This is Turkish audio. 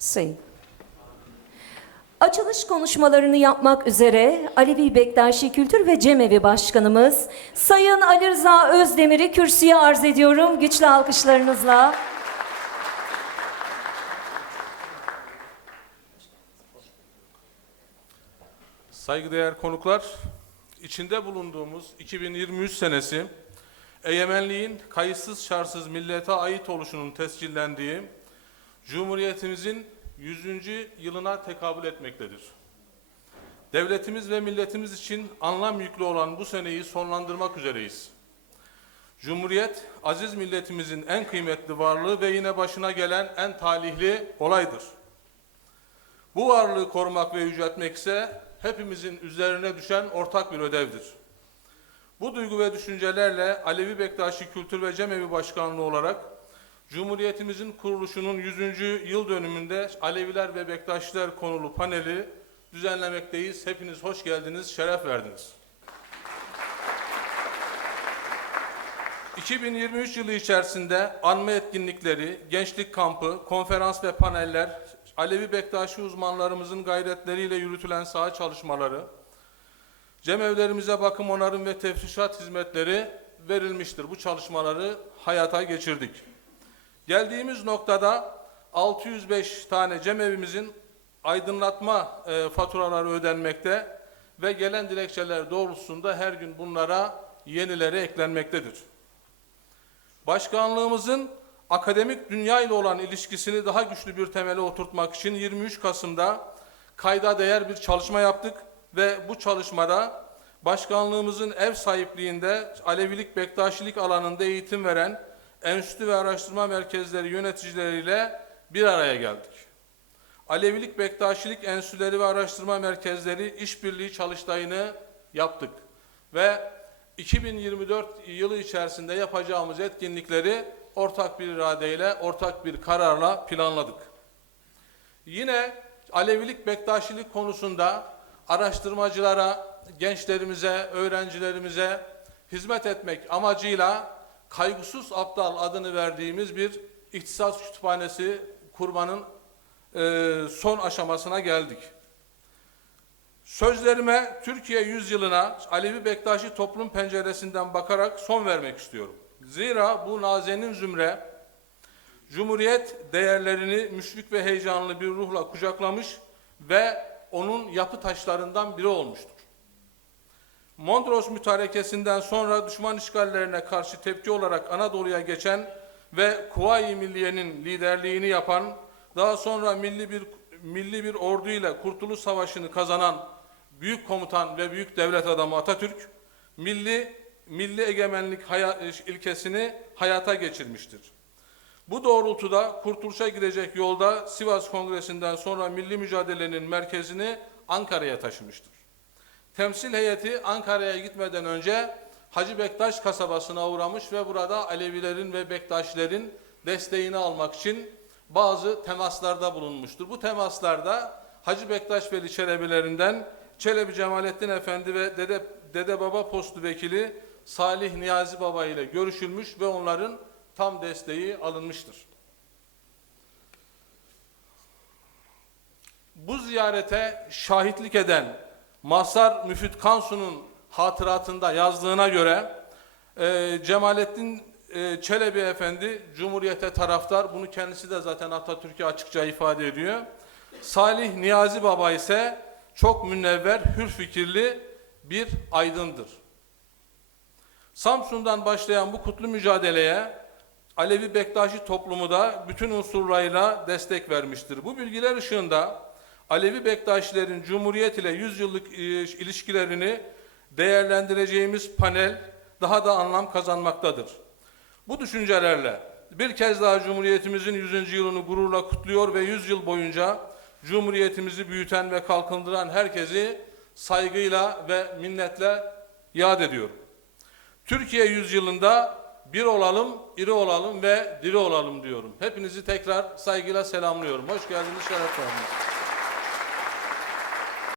Sayın. Açılış konuşmalarını yapmak üzere Alevi Bektaşi Kültür ve Cemevi Başkanımız Sayın Ali Rıza Özdemir'i kürsüye arz ediyorum güçlü alkışlarınızla. Saygıdeğer konuklar, içinde bulunduğumuz 2023 senesi egemenliğin kayıtsız şartsız millete ait oluşunun tescillendiği Cumhuriyetimizin 100. yılına tekabül etmektedir. Devletimiz ve milletimiz için anlam yüklü olan bu seneyi sonlandırmak üzereyiz. Cumhuriyet, aziz milletimizin en kıymetli varlığı ve yine başına gelen en talihli olaydır. Bu varlığı korumak ve yüceltmek ise hepimizin üzerine düşen ortak bir ödevdir. Bu duygu ve düşüncelerle Alevi Bektaşi Kültür ve Cemevi Başkanlığı olarak Cumhuriyetimizin kuruluşunun 100. yıl dönümünde Aleviler ve Bektaşiler konulu paneli düzenlemekteyiz. Hepiniz hoş geldiniz, şeref verdiniz. 2023 yılı içerisinde anma etkinlikleri, gençlik kampı, konferans ve paneller, Alevi Bektaşi uzmanlarımızın gayretleriyle yürütülen saha çalışmaları, cemevlerimize bakım, onarım ve tefrişat hizmetleri verilmiştir. Bu çalışmaları hayata geçirdik. Geldiğimiz noktada 605 tane cemevimizin aydınlatma e, faturaları ödenmekte ve gelen dilekçeler doğrultusunda her gün bunlara yenileri eklenmektedir. Başkanlığımızın akademik dünya ile olan ilişkisini daha güçlü bir temele oturtmak için 23 Kasım'da kayda değer bir çalışma yaptık ve bu çalışmada başkanlığımızın ev sahipliğinde Alevilik Bektaşilik alanında eğitim veren enstitü ve araştırma merkezleri yöneticileriyle bir araya geldik. Alevilik Bektaşilik Enstitüleri ve Araştırma Merkezleri işbirliği çalıştayını yaptık ve 2024 yılı içerisinde yapacağımız etkinlikleri ortak bir iradeyle, ortak bir kararla planladık. Yine Alevilik Bektaşilik konusunda araştırmacılara, gençlerimize, öğrencilerimize hizmet etmek amacıyla Kaygısız Aptal adını verdiğimiz bir ihtisas kütüphanesi kurmanın e, son aşamasına geldik. Sözlerime Türkiye yüzyılına Alevi Bektaşi toplum penceresinden bakarak son vermek istiyorum. Zira bu nazenin zümre Cumhuriyet değerlerini müşfik ve heyecanlı bir ruhla kucaklamış ve onun yapı taşlarından biri olmuştur. Mondros mütarekesinden sonra düşman işgallerine karşı tepki olarak Anadolu'ya geçen ve Kuvayi Milliye'nin liderliğini yapan, daha sonra milli bir milli bir orduyla Kurtuluş Savaşı'nı kazanan büyük komutan ve büyük devlet adamı Atatürk, milli milli egemenlik haya, ilkesini hayata geçirmiştir. Bu doğrultuda kurtuluşa gidecek yolda Sivas Kongresi'nden sonra milli mücadelenin merkezini Ankara'ya taşımıştır. Temsil heyeti Ankara'ya gitmeden önce Hacı Bektaş kasabasına uğramış ve burada Alevilerin ve Bektaşlerin desteğini almak için bazı temaslarda bulunmuştur. Bu temaslarda Hacı Bektaş Veli Çelebilerinden Çelebi Cemalettin Efendi ve Dede, Dede Baba Postu Vekili Salih Niyazi Baba ile görüşülmüş ve onların tam desteği alınmıştır. Bu ziyarete şahitlik eden Mazhar Müfit Kansu'nun hatıratında yazdığına göre e, Cemalettin e, Çelebi Efendi Cumhuriyete taraftar. Bunu kendisi de zaten Atatürk'e açıkça ifade ediyor. Salih Niyazi Baba ise çok münevver, hür fikirli bir aydındır. Samsun'dan başlayan bu kutlu mücadeleye Alevi Bektaşi toplumu da bütün unsurlarıyla destek vermiştir. Bu bilgiler ışığında Alevi Bektaşilerin Cumhuriyet ile 100 yıllık e, ilişkilerini değerlendireceğimiz panel daha da anlam kazanmaktadır. Bu düşüncelerle bir kez daha Cumhuriyetimizin 100. yılını gururla kutluyor ve 100 yıl boyunca Cumhuriyetimizi büyüten ve kalkındıran herkesi saygıyla ve minnetle yad ediyorum. Türkiye yüzyılında bir olalım, iri olalım ve diri olalım diyorum. Hepinizi tekrar saygıyla selamlıyorum. Hoş geldiniz, şeref verdiniz.